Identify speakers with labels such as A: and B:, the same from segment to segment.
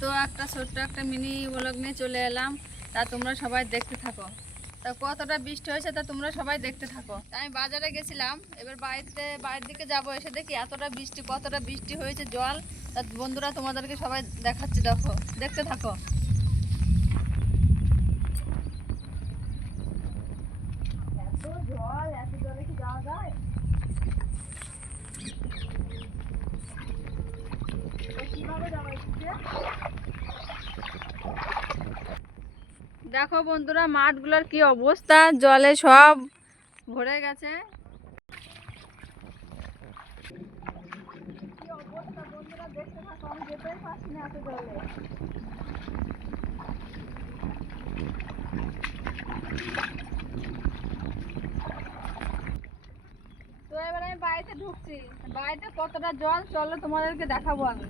A: তো একটা ছোট্ট একটা মিনি ব্লগ নিয়ে চলে এলাম। তা তোমরা সবাই দেখতে থাকো। তা কতটা বৃষ্টি হয়েছে তা তোমরা সবাই দেখতে থাকো। আমি বাজারে গেছিলাম। এবার বাড়িতে, বাড়ির দিকে যাব এসে দেখি এতটা বৃষ্টি, কতটা বৃষ্টি হয়েছে জল। তা বন্ধুরা তোমাদেরকে সবাই দেখাচ্ছি, দেখো, দেখতে থাকো। জল, এত জলে কি যাওয়া যায়? দেখো বন্ধুরা, মাঠগুলোর কি অবস্থা? জলে সব ভরে গেছে। তো এবার আমি বাড়িতে ঢুকছি। বাড়িতে কতটা জল, চলো তোমাদেরকে দেখাবো আমি।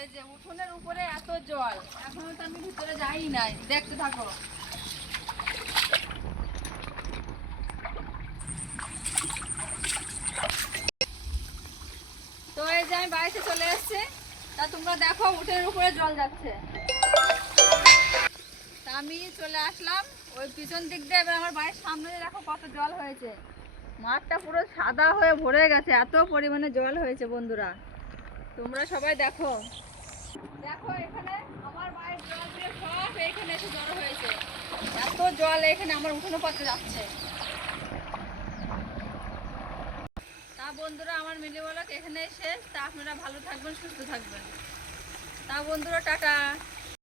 A: এই যে উঠোনের উপরে এত জল, এখনও তো আমি ভিতরে যাই নাই, দেখতে থাকো। তো এই যে আমি বাড়িতে চলে এসেছি, তা তোমরা দেখো উঠোনের উপরে জল যাচ্ছে। আমি চলে আসলাম, ওই পিছন দিক দিয়ে, এবার আমার বাড়ির সামনে দেখো কত জল হয়েছে। মাঠটা পুরো সাদা হয়ে ভরে গেছে, এত পরিমাণে জল হয়েছে বন্ধুরা। তোমরা সবাই দেখো। দেখো এখানে আমার বাড়ির জল দিয়ে সব এখানে এসে জড়ো হয়েছে। এত জল এখানে আমার উঠোনো পথে যাচ্ছে। তা বন্ধুরা, আমার মিলি বলক এখানে শেষ তা আপনারা ভালো থাকবেন, সুস্থ থাকবেন। তা বন্ধুরা, টাটা।